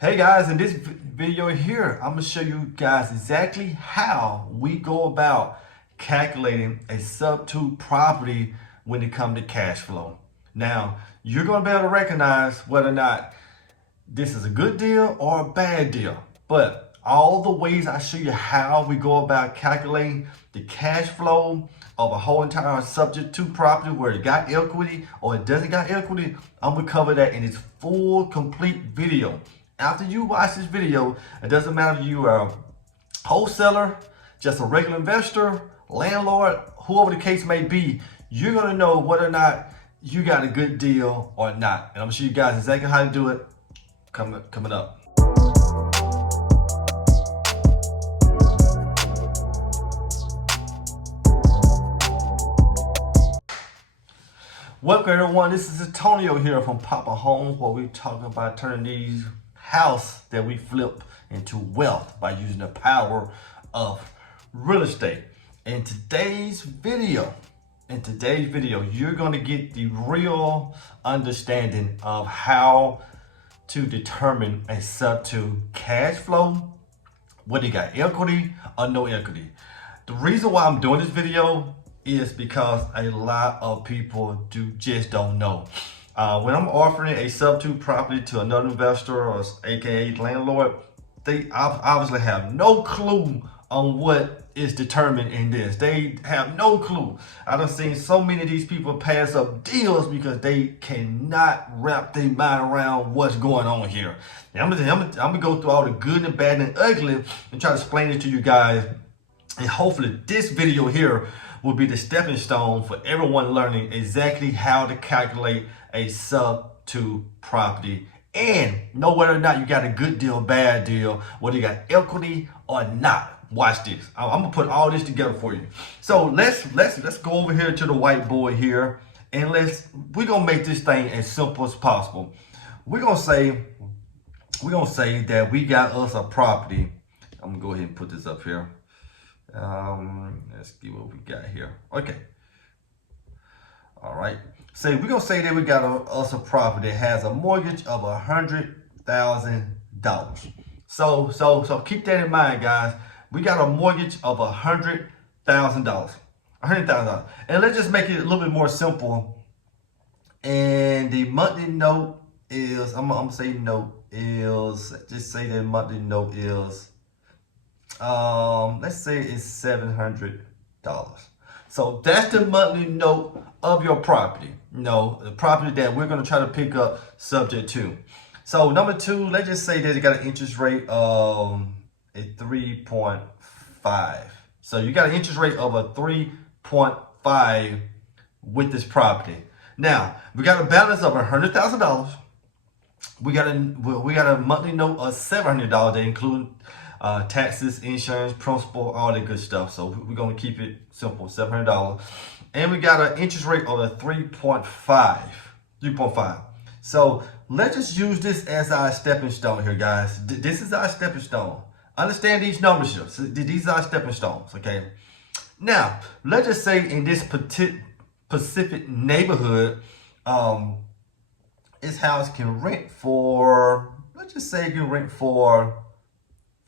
Hey guys, in this video here, I'm gonna show you guys exactly how we go about calculating a sub-2 property when it comes to cash flow. Now, you're gonna be able to recognize whether or not this is a good deal or a bad deal. But all the ways I show you how we go about calculating the cash flow of a whole entire subject to property, where it got equity or it doesn't got equity, I'm gonna cover that in its full complete video. After you watch this video, it doesn't matter if you are a wholesaler, just a regular investor, landlord, whoever the case may be, you're gonna know whether or not you got a good deal or not. And I'm gonna show you guys exactly how to do it coming up. Welcome everyone, this is Antonio here from Poppa Homes, where we're talking about turning these house that we flip into wealth by using the power of real estate. In today's video, you're going to get the real understanding of how to determine a sub-2 cash flow, whether you got equity or no equity. The reason why I'm doing this video is because a lot of people just don't know. When I'm offering a sub-2 property to another investor or aka landlord, they obviously have no clue on what is determined in this. They have no clue. I done seen so many of these people pass up deals because they cannot wrap their mind around what's going on here. Now, I'm gonna go through all the good and bad and ugly and try to explain it to you guys. And hopefully this video here will be the stepping stone for everyone learning exactly how to calculate a sub-2 property and know whether or not you got a good deal, bad deal, whether you got equity or not. Watch this. I'm gonna put all this together for you. So let's go over here to the whiteboard here, and we're gonna make this thing as simple as possible. We're gonna say that we got us a property. I'm gonna go ahead and put this up here. Let's see what we got here. Okay. All right. We're gonna say that we got us a property that has a mortgage of $100,000. So keep that in mind, guys. We got a mortgage of $100,000. $100,000. And let's just make it a little bit more simple. And the monthly note is, I'm gonna say note is, just say the monthly note is, let's say it's $700. So that's the monthly note of your property. The property that we're going to try to pick up subject to. So number two, let's just say that it got an interest rate of a 3.5. So you got an interest rate of a 3.5 with this property. Now we got a balance of $100,000. We got a monthly note of $700. They include taxes, insurance, principal, all that good stuff. So we're gonna keep it simple, $700. And we got an interest rate of a 3.5. So let's just use this as our stepping stone here, guys. This is our stepping stone. Understand these numbers here. So these are our stepping stones, okay? Now, let's just say in this specific neighborhood, this house can rent for, let's just say it can rent for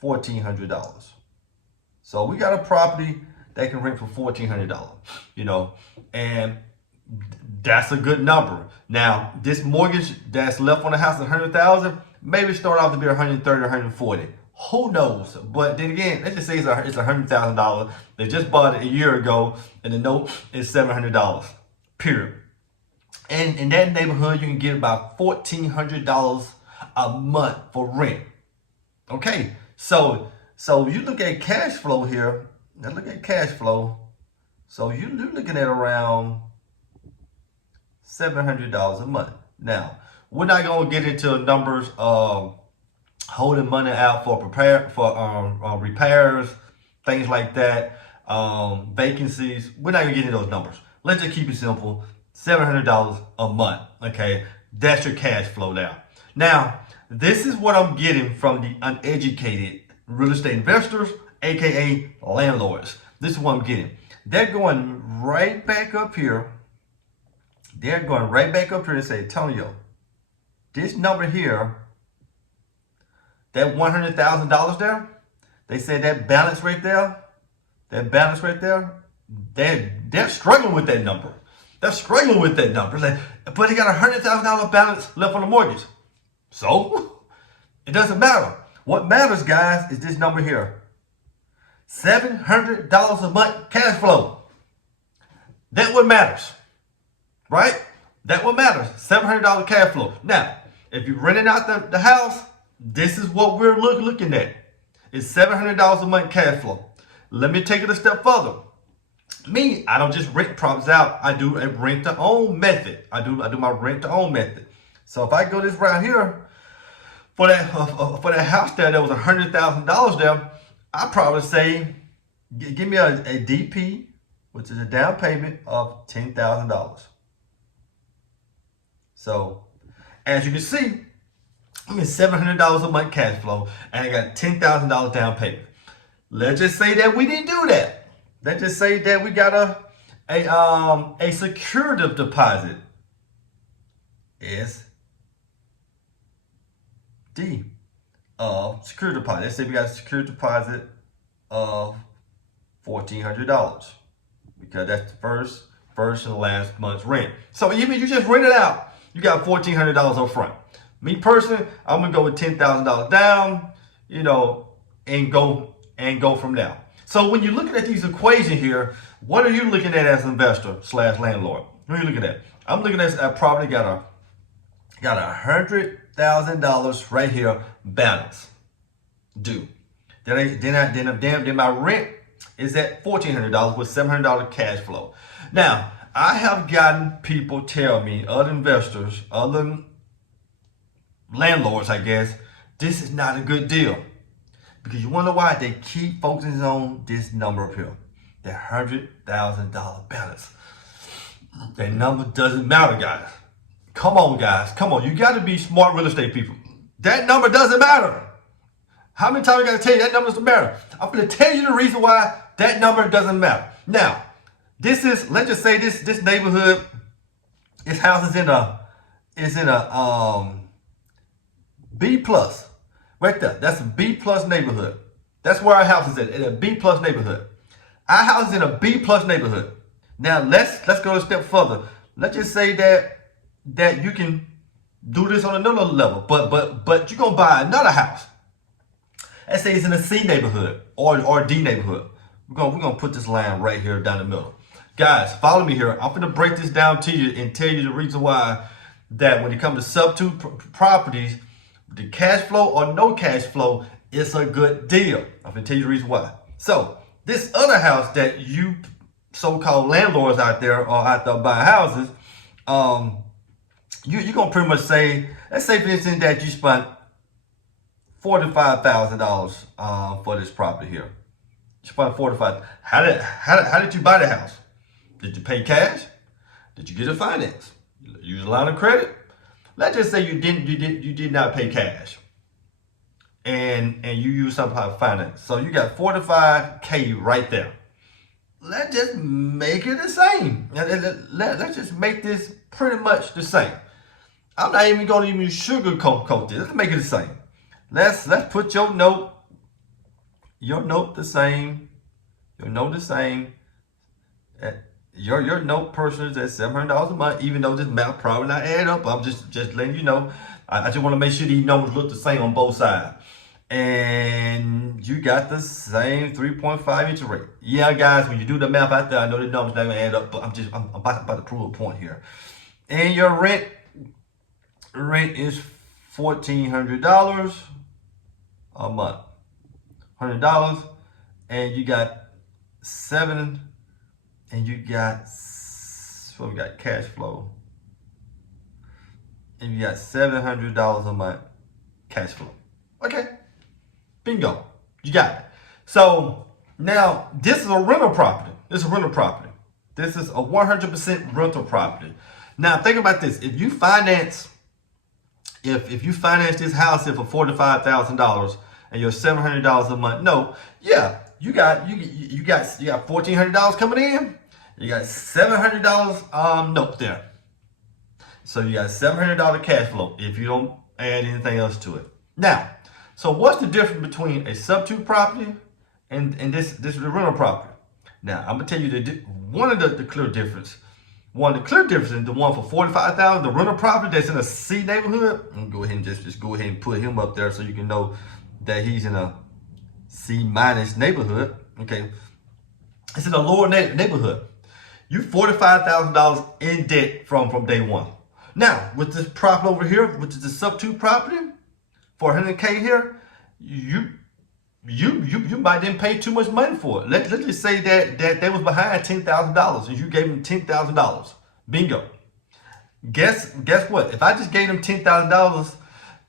$1,400. So we got a property that can rent for $1,400, and that's a good number. Now, this mortgage that's left on the house, $100,000, maybe start off to be 130 or 140. Who knows? But then again, let's just say it's $100,000. They just bought it a year ago, and the note is $700. Period. And in that neighborhood, you can get about $1,400 a month for rent. Okay. So you look at cash flow here. Now look at cash flow. So you're looking at around $700 a month. Now, we're not gonna get into numbers of holding money out for repairs, things like that, vacancies. We're not gonna get into those numbers. Let's just keep it simple. $700 a month. Okay, that's your cash flow now. Now, this is what I'm getting from the uneducated real estate investors, aka landlords. This is what I'm getting. They're going right back up here. And say, Antonio, this number here that $100,000 there, they said that balance right there, they're struggling with that number. They're struggling with that number. Like, but they got a $100,000 balance left on the mortgage. So it doesn't matter. What matters, guys, is this number here. $700 a month cash flow. That's what matters. Right? That's what matters. $700 cash flow. Now, if you're renting out the house, this is what we're looking at. It's $700 a month cash flow. Let me take it a step further. Me, I don't just rent properties out. I do a rent to own method. I do my rent to own method. So if I go this route here for that house there that was $100,000 there, I probably say give me a DP, which is a down payment of $10,000. So as you can see, I'm in $700 a month cash flow, and I got $10,000 down payment. Let's just say that we didn't do that. Let's just say that we got a security deposit. SD of security deposit. Let's say we got a security deposit of $1,400 because that's the first and last month's rent. So even if you just rent it out, you got $1,400 up front. Me personally, I'm gonna go with $10,000 down, and go from there. So when you're looking at these equations here, what are you looking at as an investor / landlord? What are you looking at? I'm looking at a property got $100,000 right here balance due. Then my rent is at $1,400 with $700 cash flow. Now I have gotten people tell me, other investors, other landlords, I guess, this is not a good deal. Because you wonder why they keep focusing on this number up here, that $100,000 balance. That number doesn't matter, guys. Come on, guys. Come on. You got to be smart real estate people. That number doesn't matter. How many times I got to tell you that number doesn't matter? I'm going to tell you the reason why that number doesn't matter. Now, this is, let's just say this neighborhood, this house is in a B plus. Right there, that's a B plus neighborhood. That's where our house is at, in a B plus neighborhood. Our house is in a B plus neighborhood. Now let's go a step further. Let's just say that you can do this on another level, but you're gonna buy another house. Let's say it's in a C neighborhood or D neighborhood. We're gonna put this line right here down the middle. Guys, follow me here. I'm gonna break this down to you and tell you the reason why that when it comes to substitute properties, the cash flow or no cash flow is a good deal. I'm gonna tell you the reason why. So this other house that you so-called landlords out there are out there buying houses, you're gonna pretty much say, let's say for instance that you spent $45,000 for this property here. You spent $45,000. How did you buy the house? Did you pay cash? Did you get a finance? Use a line of credit? Let's just say you did not pay cash, and you use some kind of finance. So you got $45K right there. Let's just make it the same. Let's just make this pretty much the same. I'm not even going to even sugarcoat this. Let's make it the same. Let's put your note the same. Your note the same. Your note person is at $700 a month, even though this math probably not add up. I'm just letting you know. I just want to make sure these numbers look the same on both sides. And you got the same 3.5 interest rate. Yeah, guys, when you do the math out there, I know the numbers not gonna add up, but I'm about to prove a point here. And your rent is $1,400 a month, $100, and you got we got cash flow, and you got $700 a month cash flow. Okay, bingo, you got it. So now this is a rental property. This is a 100% rental property. Now think about this: if you finance this house here for $45,000 and you're $700 a month, no, yeah, you got $1,400 coming in. You got $700 note there. So you got $700 cash flow if you don't add anything else to it. Now, So what's the difference between a sub-2 property and this rental property? Now, I'm gonna tell you one of the clear difference. One of the clear differences is the one for $45,000, the rental property that's in a C neighborhood. I'm gonna go ahead and just go ahead and put him up there so you can know that he's in a C minus neighborhood. Okay, it's in a lower neighborhood. You $45,000 in debt from day one. Now, with this property over here, which is the sub-2 property, for 100K here, you might didn't pay too much money for it. Let's just say that they was behind $10,000 and you gave them $10,000. Bingo. Guess what? If I just gave them $10,000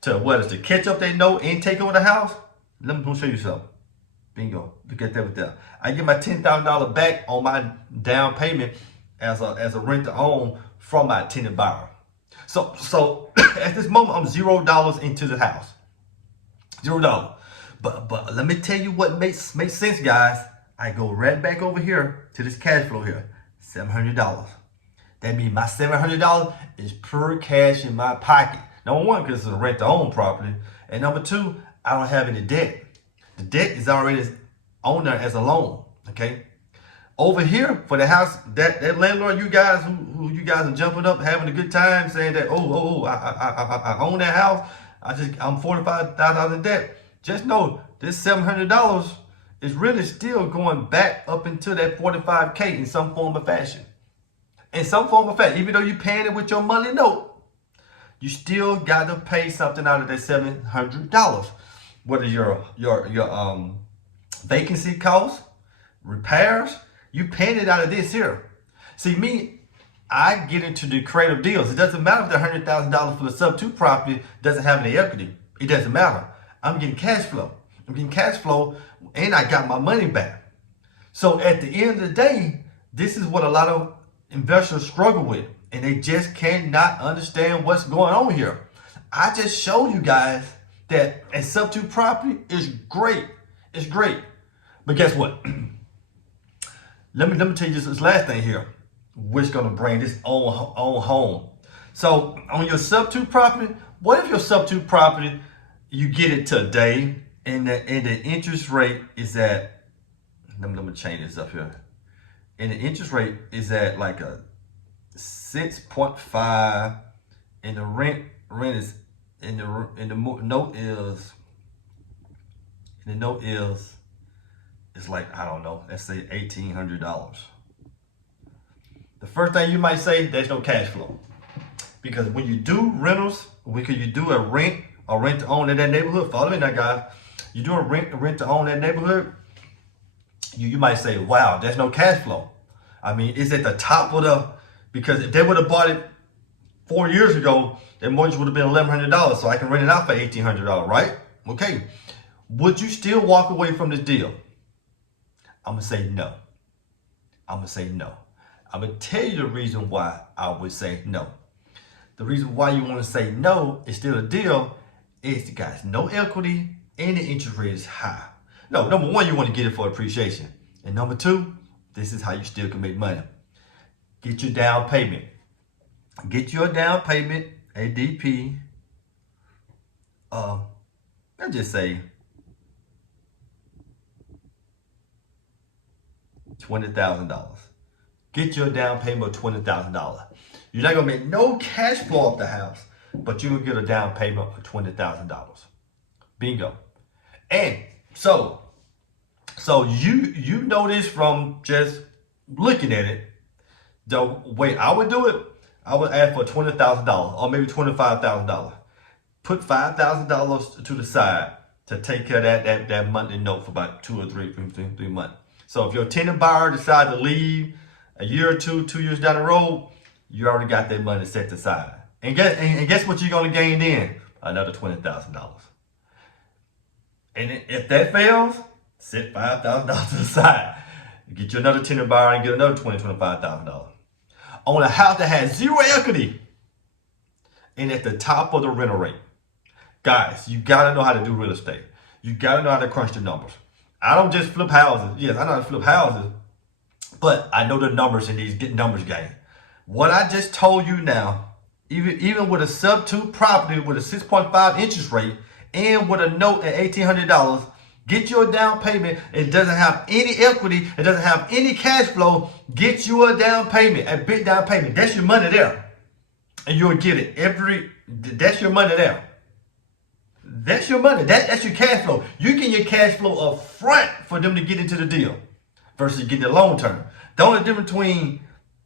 to catch up their note and take over the house, let me show you something. Bingo. Look at that with that. I get my $10,000 back on my down payment as a rent to own from my tenant buyer. So at this moment, I'm $0 into the house. $0. But let me tell you what makes sense, guys. I go right back over here to this cash flow here, $700. That means my $700 is pure cash in my pocket. Number one, because it's a rent to own property, and number two, I don't have any debt. The debt is already on there as a loan. Okay. Over here for the house, that landlord, you guys who you guys are jumping up, having a good time, saying that I own that house. I'm $45,000 in debt. Just know this $700 is really still going back up into that $45K in some form of fashion. In some form of fashion, even though you're paying it with your monthly note, you still got to pay something out of that $700. Whether your vacancy costs, repairs, you paying it out of this here. See me, I get into the creative deals. It doesn't matter if the $100,000 for the sub-2 property doesn't have any equity. It doesn't matter. I'm getting cash flow. And I got my money back. So at the end of the day, this is what a lot of investors struggle with, and they just cannot understand what's going on here. I just showed you guys that a sub-2 property is great. It's great. But guess what? Let me tell you this last thing here, which is gonna bring this on home. So on your sub-2 property, what if your sub-2 property, you get it today and the interest rate is at, let me change this up here. And the interest rate is at like a 6.5, and the rent is and the note is it's like, I don't know, let's say $1,800. The first thing you might say, there's no cash flow. Because when you do rentals, when you do a rent to own in that neighborhood, follow me now, guys. You do a rent to own that neighborhood, you might say, wow, there's no cash flow. I mean, it's at the top of because if they would have bought it 4 years ago, their mortgage would have been $1,100, so I can rent it out for $1,800, right? Okay. Would you still walk away from this deal? I'm gonna say no. I'm gonna tell you the reason why I would say no. The reason why you want to say no is still a deal is, guys, no equity and the interest rate is high. No, number one, you want to get it for appreciation. And number two, this is how you still can make money. Get your down payment. Get your down payment, ADP. Let's just say $20,000. Get your down payment of $20,000. You're not gonna make no cash flow off the house, but you're gonna get a down payment of $20,000. Bingo. And so you know this from just looking at it. The way I would do it, I would ask for $20,000 or maybe $25,000. Put $5,000 to the side to take care of that monthly note for about 2 or 3 months. So if your tenant buyer decide to leave a year or 2 years down the road, you already got that money set aside. And guess what you're gonna gain then? Another $20,000. And if that fails, set $5,000 to the side. Get you another tenant buyer and get another $25,000. On a house that has zero equity and at the top of the rental rate. Guys, you gotta know how to do real estate. You gotta know how to crunch the numbers. I don't just flip houses. Yes, I know how to flip houses, but I know the numbers in these numbers game. What I just told you now, even with a sub-2 property with a 6.5 interest rate in with a note at $1,800. Get you a down payment. It doesn't have any equity. It doesn't have any cash flow. Get you a down payment, a big down payment. That's your money there. And you'll get it that's your money there. That's your money. That's your cash flow. You get your cash flow up front for them to get into the deal versus getting the long term. The only difference between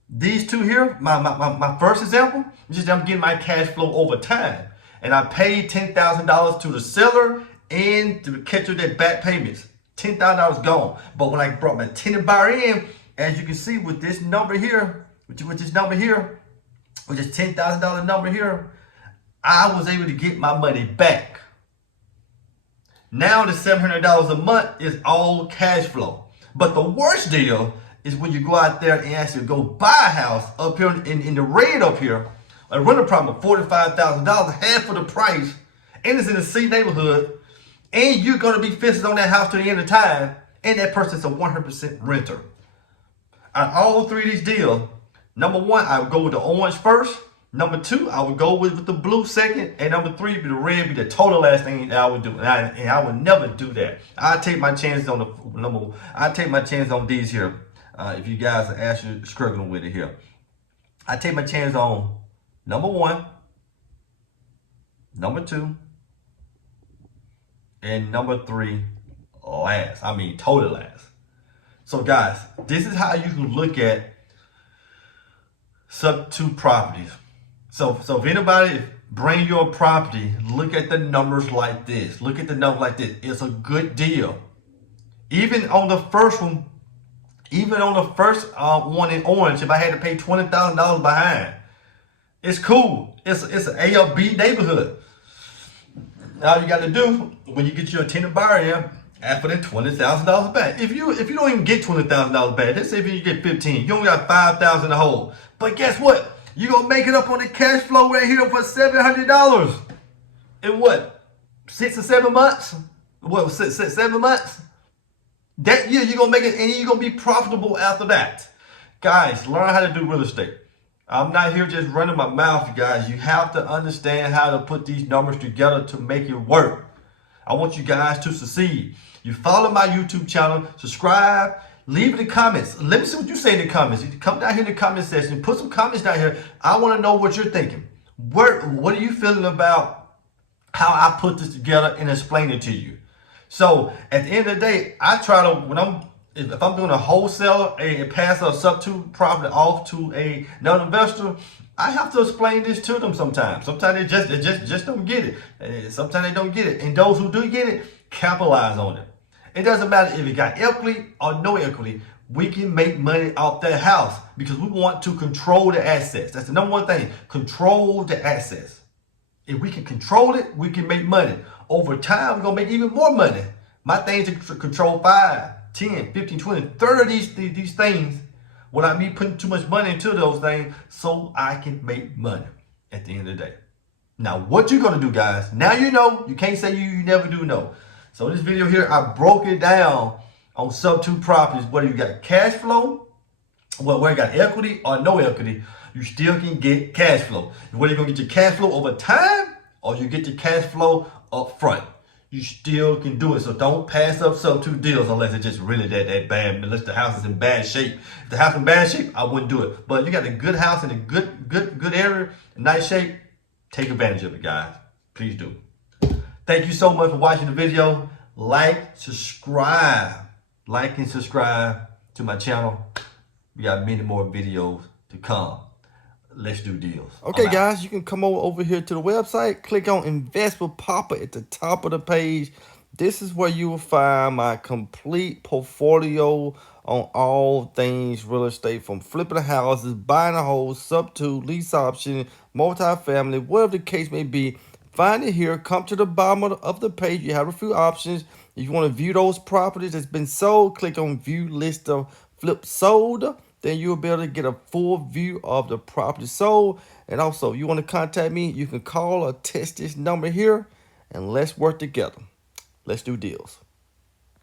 these two here, my first example, is just I'm getting my cash flow over time. And I paid $10,000 to the seller and to catch up that back payments. $10,000 gone. But when I brought my tenant buyer in, as you can see with this number here, with this $10,000 number here, I was able to get my money back. Now the $700 a month is all cash flow. But the worst deal is when you go out there and actually go buy a house up here in the red up here, a rental property of $45,000, half of the price, and it's in a C neighborhood, and you're going to be fixing on that house to the end of time, and that person's a 100% renter. On all three of these deals, number one, I would go with the orange first. Number two, I would go with the blue second. And number three, the red be the total last thing that I would do. And I would never do that. I take my chances on these here. If you guys are actually struggling with it here, I take my chance on number one, number two, and number three last. I mean, total last. So guys, this is how you can look at sub-2 properties. So if anybody bring your property, look at the numbers like this. Look at the numbers like this. It's a good deal. Even on the first one, one in orange, if I had to pay $20,000 behind, it's cool. It's an A or B neighborhood. All you got to do when you get your tenant buyer in, ask for that $20,000 back. If you don't even get $20,000 back, let's say if you get 15, you only got 5,000 in the hole. But guess what? You're going to make it up on the cash flow right here for $700. In what? 6 or 7 months? What, 7 months? That year, you're going to make it, and you're going to be profitable after that. Guys, learn how to do real estate. I'm not here just running my mouth, you guys. You have to understand how to put these numbers together to make it work. I want you guys to succeed. You follow my YouTube channel, subscribe, leave it in the comments. Let me see what you say in the comments. You come down here in the comment section, put some comments down here. I want to know what you're thinking. What are you feeling about how I put this together and explain it to you? So at the end of the day, I try to, if I'm doing a wholesaler and pass a sub-2 property off to another investor, I have to explain this to them sometimes. Sometimes they just don't get it. Sometimes they don't get it. And those who do get it, capitalize on it. It doesn't matter if you got equity or no equity. We can make money off that house because we want to control the assets. That's the number one thing. Control the assets. If we can control it, we can make money. Over time, we're going to make even more money. My thing is to control 5, 10, 15, 20, 30 of these things without me putting too much money into those things so I can make money at the end of the day. Now, what you're going to do, guys, now you know. You can't say you never do know. So in this video here, I broke it down on sub-2 properties. Whether you got cash flow, whether you got equity or no equity, you still can get cash flow. Whether you're going to get your cash flow over time or you get your cash flow up front, you still can do it. So don't pass up sub-2 deals unless it's just really that bad. Unless the house is in bad shape. If the house is in bad shape, I wouldn't do it. But if you got a good house in a good area, nice shape, take advantage of it, guys. Please do. Thank you so much for watching the video. Like and subscribe to my channel. We got many more videos to come. Let's do deals. Okay, guys, you can come over here to the website. Click on Invest with Poppa at the top of the page. This is where you will find my complete portfolio on all things real estate, from flipping houses, buying a home, sub-2, lease option, multifamily, whatever the case may be. Find it here. Come to the bottom of the page. You have a few options. If you want to view those properties that's been sold, click on View List of Flip Sold. Then you'll be able to get a full view of the property sold. And also, you want to contact me, you can call or text this number here, and let's work together. Let's do deals.